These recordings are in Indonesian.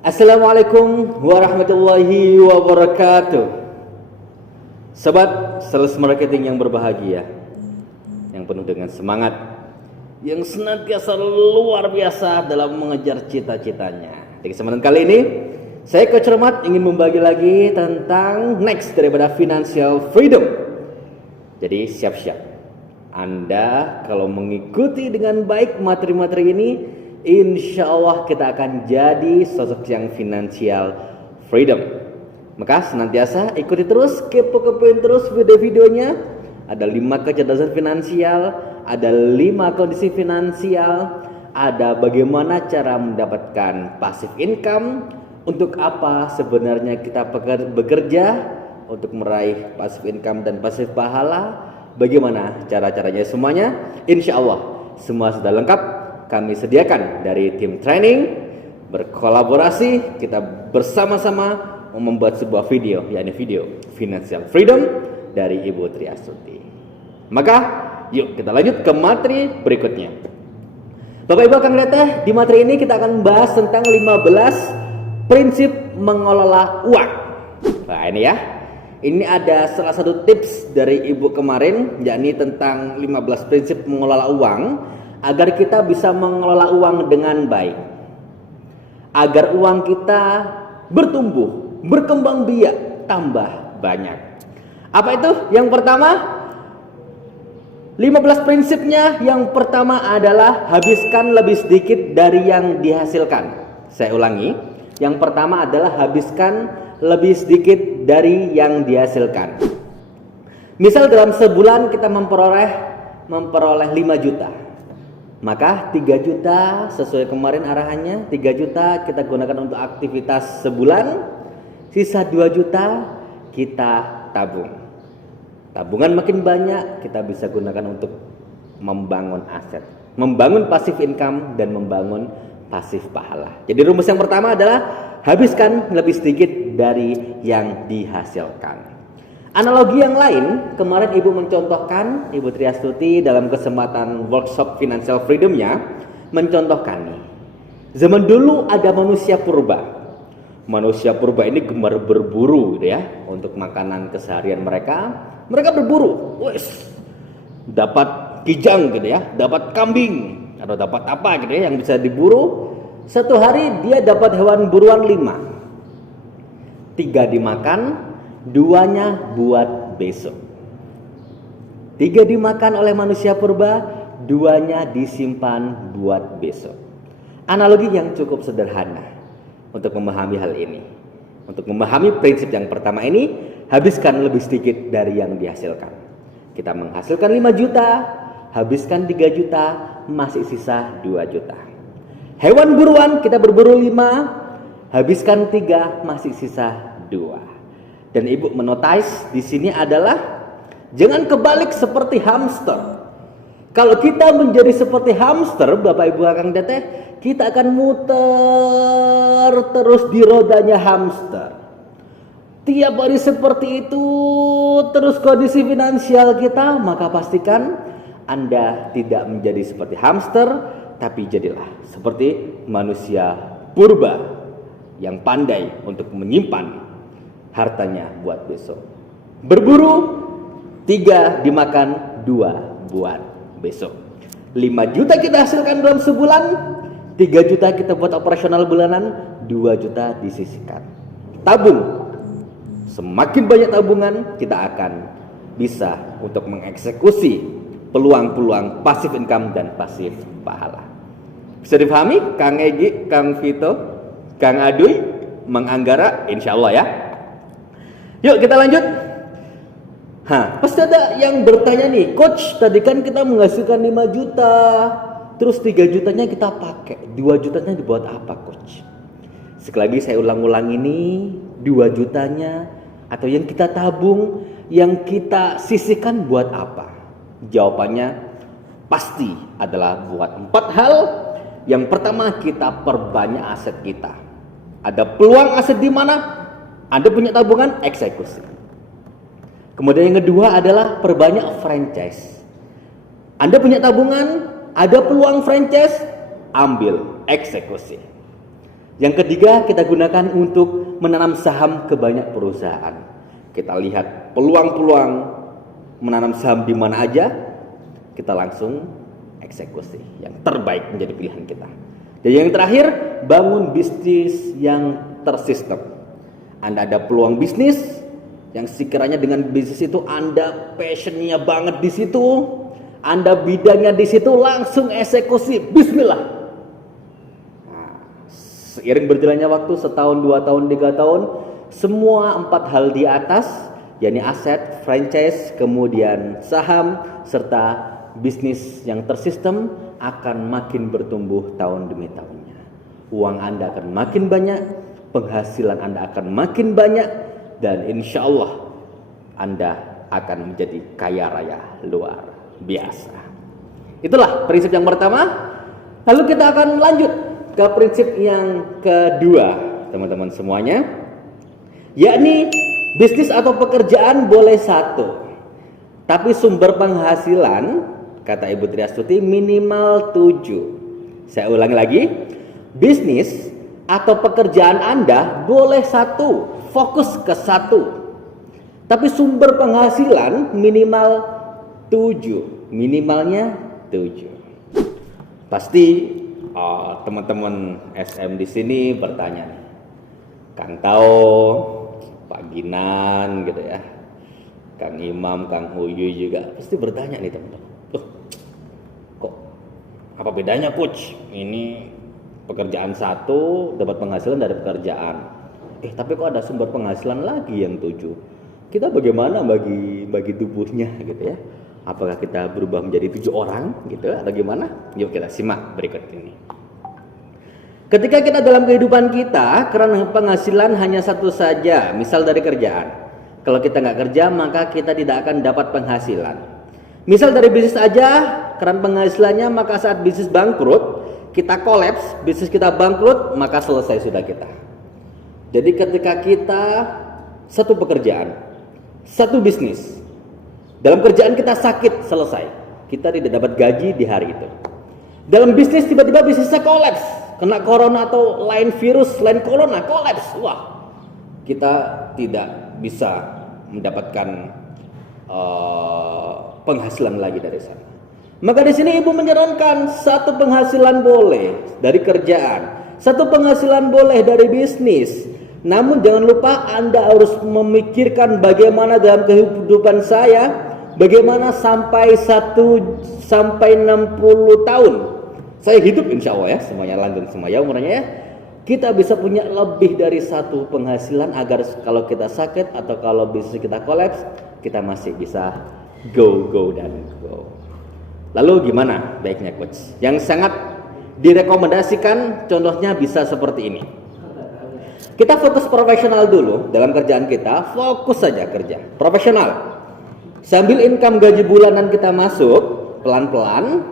Assalamualaikum warahmatullahi wabarakatuh. Sobat sales marketing yang berbahagia, yang penuh dengan semangat, yang senantiasa luar biasa dalam mengejar cita-citanya. Di kesempatan kali ini, saya Coach Rahmat ingin membagi lagi tentang next daripada financial freedom. Jadi siap-siap, Anda kalau mengikuti dengan baik materi-materi ini, insya Allah kita akan jadi sosok yang financial freedom. Maka senantiasa ikuti terus, kepo-kepoin terus video-videonya. Ada 5 kecerdasan finansial, ada 5 kondisi finansial, ada bagaimana cara mendapatkan passive income, untuk apa sebenarnya kita bekerja untuk meraih passive income dan passive pahala, bagaimana cara-caranya semuanya. Insya Allah semua sudah lengkap kami sediakan dari tim training. Berkolaborasi kita bersama-sama membuat sebuah video, yakni video Financial Freedom dari Ibu Tri Astuti. Maka yuk kita lanjut ke materi berikutnya. Bapak Ibu akan lihat di materi ini kita akan bahas tentang 15 prinsip mengelola uang. Nah ini ya, ini ada salah satu tips dari Ibu kemarin, yakni tentang 15 prinsip mengelola uang agar kita bisa mengelola uang dengan baik, agar uang kita bertumbuh, berkembang biak, tambah banyak. Apa itu? Yang pertama, 15 prinsipnya. Yang pertama adalah habiskan lebih sedikit dari yang dihasilkan. Saya ulangi, yang pertama adalah habiskan lebih sedikit dari yang dihasilkan. Misal dalam sebulan kita memperoleh 5 juta, maka 3 juta sesuai kemarin arahannya, 3 juta kita gunakan untuk aktivitas sebulan, sisa 2 juta kita tabung. Tabungan makin banyak kita bisa gunakan untuk membangun aset, membangun passive income dan membangun passive pahala. Jadi rumus yang pertama adalah habiskan lebih sedikit dari yang dihasilkan. Analogi yang lain, kemarin Ibu mencontohkan, Ibu Tri Astuti dalam kesempatan workshop Financial Freedom-nya mencontohkan nih. Zaman dulu ada manusia purba. Manusia purba ini gemar berburu gitu ya, untuk makanan keseharian mereka. Mereka berburu, dapat kijang gitu ya, dapat kambing atau dapat apa gitu ya yang bisa diburu. Satu hari dia dapat hewan buruan 5. 3 dimakan, 2-nya buat besok. 3 dimakan oleh manusia purba, 2-nya disimpan buat besok. Analogi yang cukup sederhana untuk memahami hal ini. Untuk memahami prinsip yang pertama ini, habiskan lebih sedikit dari yang dihasilkan. Kita menghasilkan 5 juta, habiskan 3 juta, masih sisa 2 juta. Hewan buruan kita berburu 5, habiskan 3, masih sisa 2. Dan Ibu menotice di sini adalah jangan kebalik seperti hamster. Kalau kita menjadi seperti hamster, Bapak Ibu Kakang Teteh, kita akan muter terus di rodanya hamster. Tiap hari seperti itu terus kondisi finansial kita, maka pastikan Anda tidak menjadi seperti hamster, tapi jadilah seperti manusia purba yang pandai untuk menyimpan hartanya buat besok. Berburu, 3 dimakan, 2 buat besok. 5 juta kita hasilkan dalam sebulan, 3 juta kita buat operasional bulanan, 2 juta disisihkan. Tabung. Semakin banyak tabungan, kita akan bisa untuk mengeksekusi peluang-peluang passive income dan passive pahala. Bisa dipahami Kang Egi, Kang Vito, Kang Aduy, Mang Anggara, insya Allah ya. Yuk kita lanjut. Pasti ada yang bertanya nih, Coach, tadi kan kita menghasilkan 5 juta, terus 3 jutanya kita pakai, 2 jutanya dibuat apa, Coach? Sekali lagi saya ulang-ulang ini, 2 jutanya atau yang kita tabung, yang kita sisihkan buat apa? Jawabannya pasti adalah buat 4 hal. Yang pertama, kita perbanyak aset kita. Ada peluang aset di mana? Anda punya tabungan, eksekusi. Kemudian yang kedua adalah perbanyak franchise. Anda punya tabungan, ada peluang franchise, ambil, eksekusi. Yang ketiga, kita gunakan untuk menanam saham ke banyak perusahaan. Kita lihat peluang-peluang menanam saham di mana aja, kita langsung eksekusi. Yang terbaik menjadi pilihan kita. Dan yang terakhir, bangun bisnis yang tersistem. Anda ada peluang bisnis yang sekiranya dengan bisnis itu Anda passionnya banget di situ, Anda bidangnya di situ, langsung eksekusi. Bismillah. Seiring berjalannya waktu, setahun, 2 tahun, 3 tahun, semua 4 hal di atas, yakni aset, franchise, kemudian saham, serta bisnis yang tersistem akan makin bertumbuh tahun demi tahunnya. Uang Anda akan makin banyak, penghasilan Anda akan makin banyak, dan insya Allah Anda akan menjadi kaya raya luar biasa. Itulah prinsip yang pertama. Lalu kita akan lanjut ke prinsip yang kedua, teman-teman semuanya, yakni bisnis atau pekerjaan boleh satu, tapi sumber penghasilan, kata Ibu Triastuti, minimal 7. Saya ulangi lagi, bisnis atau pekerjaan Anda boleh satu, fokus ke satu, tapi sumber penghasilan minimal 7, minimalnya 7. Pasti teman-teman SM di sini bertanya nih, Kang Tao, Pak Ginan gitu ya, Kang Imam, Kang Huyu juga pasti bertanya nih teman-teman, kok apa bedanya coach? Ini pekerjaan satu dapat penghasilan dari pekerjaan, tapi kok ada sumber penghasilan lagi yang 7? Kita bagaimana bagi tubuhnya gitu ya? Apakah kita berubah menjadi 7 orang gitu atau gimana? Yuk kita simak berikut ini. Ketika kita dalam kehidupan kita, karena penghasilan hanya satu saja, misal dari kerjaan. Kalau kita nggak kerja, maka kita tidak akan dapat penghasilan. Misal dari bisnis aja, karena penghasilannya, maka saat bisnis bangkrut, kita kolaps, bisnis kita bangkrut, maka selesai sudah kita. Jadi ketika kita satu pekerjaan, satu bisnis, dalam kerjaan kita sakit, selesai. Kita tidak dapat gaji di hari itu. Dalam bisnis tiba-tiba bisnisnya kolaps, kena corona atau lain virus, lain corona, kolaps. Wah, kita tidak bisa mendapatkan penghasilan lagi dari sana. Maka di sini Ibu menyarankan satu penghasilan boleh dari kerjaan, satu penghasilan boleh dari bisnis. Namun jangan lupa Anda harus memikirkan bagaimana dalam kehidupan saya, bagaimana sampai 60 tahun saya hidup, insya Allah ya, semuanya lanjut semuanya umurnya ya, kita bisa punya lebih dari satu penghasilan agar kalau kita sakit atau kalau bisnis kita kolaps, kita masih bisa go dan go. Lalu gimana baiknya coach? Yang sangat direkomendasikan contohnya bisa seperti ini. Kita fokus profesional dulu dalam kerjaan kita, fokus saja kerja profesional. Sambil income gaji bulanan kita masuk, pelan-pelan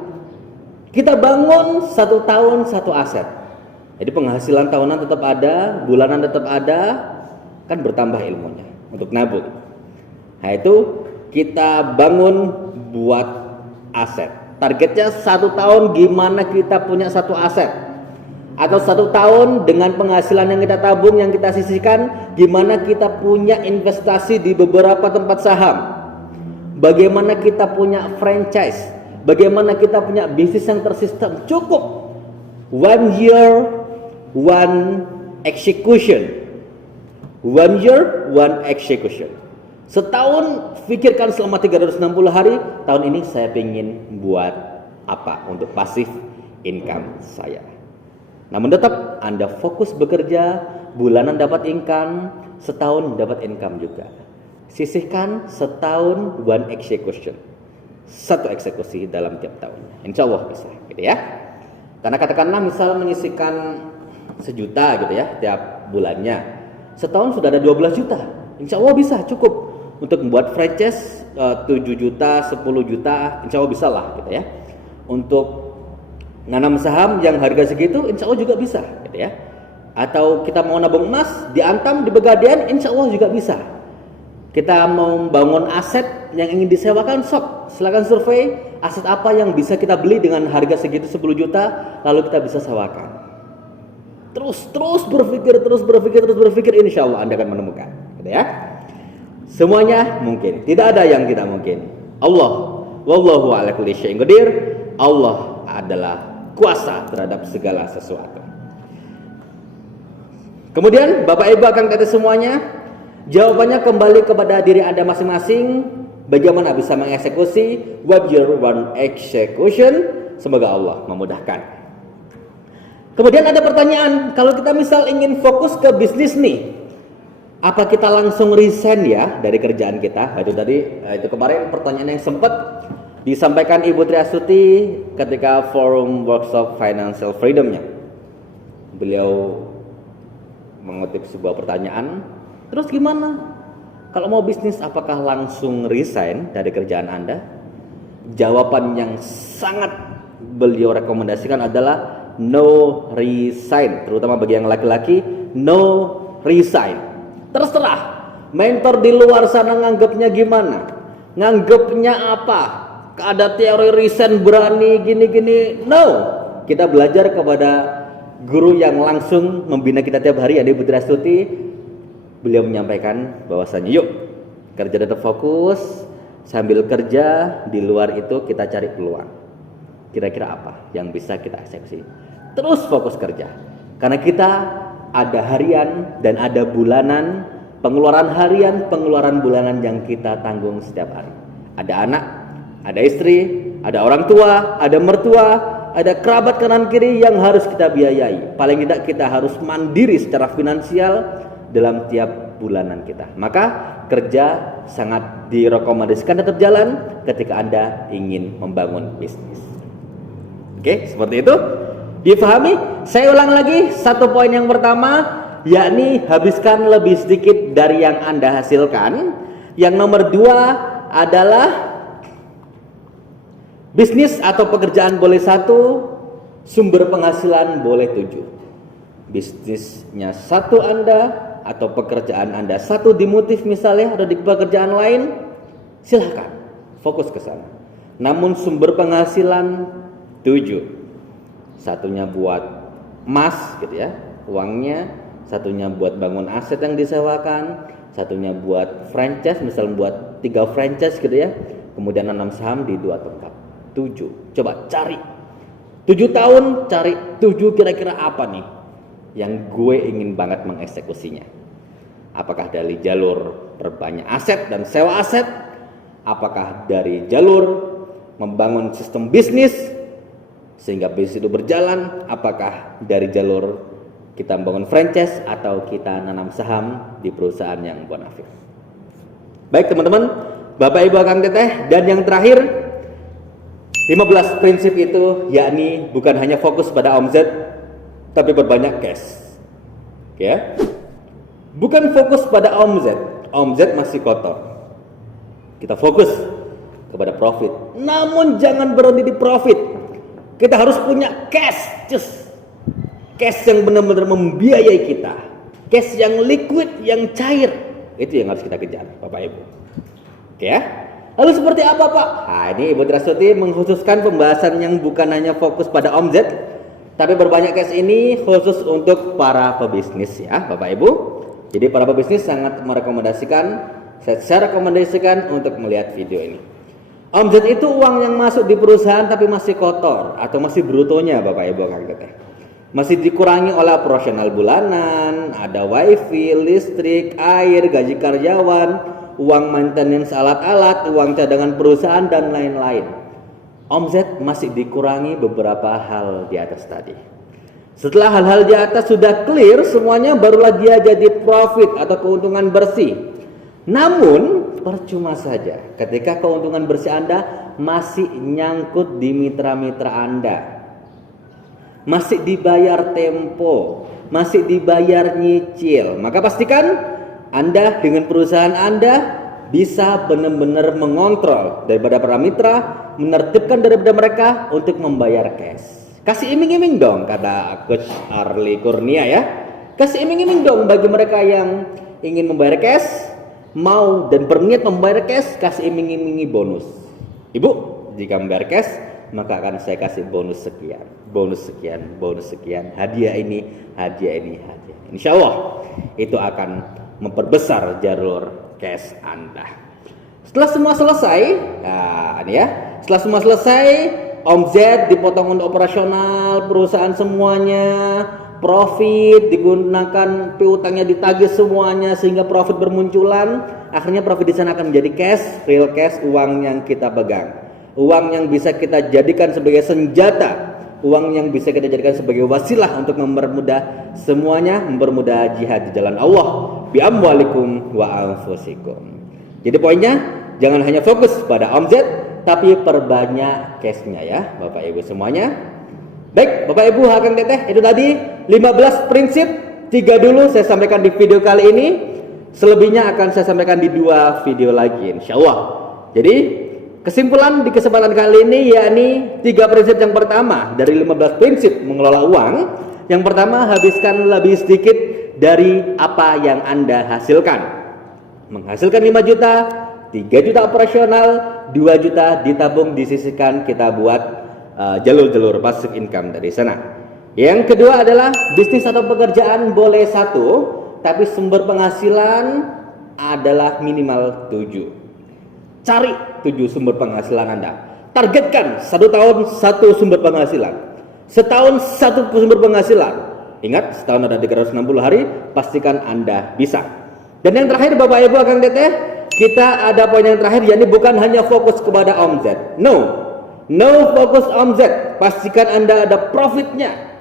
kita bangun 1 tahun 1 aset. Jadi penghasilan tahunan tetap ada, bulanan tetap ada, kan bertambah ilmunya untuk nabung. Nah itu kita bangun buat aset. Targetnya 1 tahun gimana kita punya 1 aset. Atau 1 tahun dengan penghasilan yang kita tabung, yang kita sisihkan, gimana kita punya investasi di beberapa tempat saham. Bagaimana kita punya franchise, bagaimana kita punya bisnis yang tersistem. Cukup 1 year 1 execution. 1 year 1 execution. Setahun pikirkan selama 360 hari, tahun ini saya ingin buat apa untuk pasif income saya. Namun tetap Anda fokus bekerja, bulanan dapat income, setahun dapat income juga. Sisihkan setahun 1 execution. 1 eksekusi dalam tiap tahunnya. Insya Allah bisa gitu ya. Karena katakanlah misal menyisihkan 1 juta gitu ya tiap bulannya, setahun sudah ada 12 juta. Insya Allah bisa cukup untuk membuat franchise 7 juta, 10 juta, insya Allah bisa lah gitu ya. Untuk nanam saham yang harga segitu, insya Allah juga bisa gitu ya. Atau kita mau nabung emas di Antam, di Pegadaian, insya Allah juga bisa. Kita mau membangun aset yang ingin disewakan, sok silakan survei aset apa yang bisa kita beli dengan harga segitu 10 juta, lalu kita bisa sewakan. Terus berpikir, insya Allah Anda akan menemukan, gitu ya. Semuanya mungkin, tidak ada yang tidak mungkin. Wallahu ala kulli syai'in qadir. Allah adalah kuasa terhadap segala sesuatu. Kemudian Bapak Ibu akan kata semuanya, jawabannya kembali kepada diri Anda masing-masing. Bagaimana bisa mengeksekusi? What your one execution? Semoga Allah memudahkan. Kemudian ada pertanyaan, kalau kita misal ingin fokus ke bisnis nih, apa kita langsung resign ya dari kerjaan kita? Itu kemarin pertanyaan yang sempat disampaikan Ibu Triastuti ketika forum workshop financial freedom-nya. Beliau mengutip sebuah pertanyaan, terus gimana? Kalau mau bisnis, apakah langsung resign dari kerjaan Anda? Jawaban yang sangat beliau rekomendasikan adalah no resign. Terutama bagi yang laki-laki, no resign. Terserah mentor di luar sana nganggapnya gimana, nganggapnya apa, ada teori resign berani gini-gini. No, kita belajar kepada guru yang langsung membina kita tiap hari, ada Ibu Triastuti. Beliau menyampaikan bahwasanya yuk kerja tetap fokus, sambil kerja di luar itu kita cari peluang. Kira-kira apa yang bisa kita eksekusi? Terus fokus kerja, karena kita ada harian dan ada bulanan, pengeluaran harian, pengeluaran bulanan yang kita tanggung setiap hari. Ada anak, ada istri, ada orang tua, ada mertua, ada kerabat kanan kiri yang harus kita biayai. Paling tidak kita harus mandiri secara finansial dalam tiap bulanan kita. Maka kerja sangat direkomendasikan tetap jalan ketika Anda ingin membangun bisnis. Oke, seperti itu. Difahami? Saya ulang lagi, satu poin yang pertama, yakni habiskan lebih sedikit dari yang Anda hasilkan. Yang nomor 2 adalah bisnis atau pekerjaan boleh 1, sumber penghasilan boleh 7. Bisnisnya 1 Anda atau pekerjaan Anda 1 dimotif misalnya, atau di pekerjaan lain, silahkan fokus ke sana. Namun sumber penghasilan 7, satunya buat emas gitu ya, uangnya, satunya buat bangun aset yang disewakan, satunya buat franchise, misalnya buat 3 franchise gitu ya, kemudian nanam saham di 2 tempat. 7, coba cari 7 tahun, cari 7 kira-kira apa nih yang gue ingin banget mengeksekusinya. Apakah dari jalur perbanyak aset dan sewa aset, apakah dari jalur membangun sistem bisnis sehingga bisnis itu berjalan, apakah dari jalur kita membangun franchise atau kita nanam saham di perusahaan yang bonafide. Baik teman-teman, Bapak Ibu Akang Teteh, dan yang terakhir 15 prinsip itu yakni bukan hanya fokus pada omzet tapi berbanyak cash. Oke ya? Bukan fokus pada omzet masih kotor. Kita fokus kepada profit. Namun jangan berhenti di profit. Kita harus punya cash, cash yang benar-benar membiayai kita, cash yang liquid, yang cair. Itu yang harus kita kejar, Bapak Ibu. Oke ya? Lalu seperti apa Pak? Nah, ini Ibu Triastuti mengkhususkan pembahasan yang bukan hanya fokus pada omzet, tapi berbanyak cash ini khusus untuk para pebisnis ya Bapak Ibu. Jadi para pebisnis sangat saya rekomendasikan untuk melihat video ini. Omzet itu uang yang masuk di perusahaan tapi masih kotor atau masih brutonya Bapak Ibu Kang Teteh. Masih dikurangi oleh operasional bulanan, ada wifi, listrik, air, gaji karyawan, uang maintenance alat-alat, uang cadangan perusahaan dan lain-lain. Omzet masih dikurangi beberapa hal di atas tadi. Setelah hal-hal di atas sudah clear semuanya, barulah dia jadi profit atau keuntungan bersih. Namun percuma saja ketika keuntungan bersih Anda masih nyangkut di mitra-mitra Anda, masih dibayar tempo, masih dibayar nyicil. Maka pastikan Anda dengan perusahaan Anda bisa benar-benar mengontrol daripada para mitra, menertibkan daripada mereka untuk membayar cash. Kasih iming-iming dong, kata Coach Arli Kurnia ya. Kasih iming-iming dong bagi mereka yang ingin membayar cash. mau dan berniat membayar cash, kasih iming-imingi bonus. Ibu, jika membayar cash, maka akan saya kasih bonus sekian, bonus sekian, bonus sekian, hadiah ini, hadiah ini, hadiah. Insya Allah itu akan memperbesar jalur cash Anda. Setelah semua selesai, nah ini ya, setelah semua selesai, omzet dipotong untuk operasional perusahaan semuanya, profit digunakan, piutangnya ditagih semuanya sehingga profit bermunculan. Akhirnya profit di sana akan menjadi cash, real cash, uang yang kita pegang, uang yang bisa kita jadikan sebagai senjata, uang yang bisa kita jadikan sebagai wasilah untuk mempermudah semuanya, mempermudah jihad di jalan Allah, bi amwalikum wa anfusikum. Jadi poinnya, jangan hanya fokus pada omzet, tapi perbanyak cashnya ya Bapak Ibu semuanya. Baik Bapak Ibu, Akang Teteh, itu tadi 15 prinsip. 3 dulu saya sampaikan di video kali ini, selebihnya akan saya sampaikan di 2 video lagi insya Allah. Jadi kesimpulan di kesempatan kali ini yakni 3 prinsip yang pertama dari 15 prinsip mengelola uang. Yang pertama, habiskan lebih sedikit dari apa yang Anda hasilkan. Menghasilkan 5 juta, 3 juta operasional, 2 juta ditabung, disisihkan, kita buat jalur-jalur passive income dari sana. Yang kedua adalah bisnis atau pekerjaan boleh 1, tapi sumber penghasilan adalah minimal 7. Cari 7 sumber penghasilan Anda. Targetkan 1 tahun 1 sumber penghasilan, setahun 1 sumber penghasilan. Ingat, setahun ada 360 hari, pastikan Anda bisa. Dan yang terakhir Bapak Ibu Akang Teteh, kita ada poin yang terakhir, yakni bukan hanya fokus kepada omzet. No fokus omzet, pastikan Anda ada profitnya.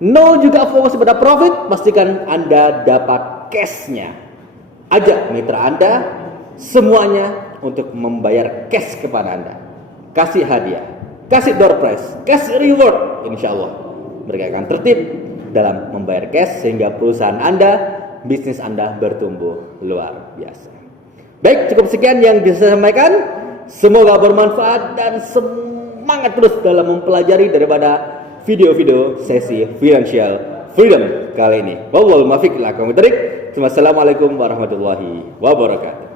No juga fokus pada profit, pastikan Anda dapat cashnya. Ajak mitra Anda semuanya untuk membayar cash kepada Anda. Kasih hadiah, kasih door prize, kasih reward. Insya Allah mereka akan tertib dalam membayar cash sehingga perusahaan Anda, bisnis Anda bertumbuh luar biasa. Baik, cukup sekian yang bisa saya sampaikan. Semoga bermanfaat dan semangat terus dalam mempelajari daripada video-video sesi Financial Freedom kali ini. Wallahul muwaffiq ila aqwamit thoriq. Wassalamualaikum warahmatullahi wabarakatuh.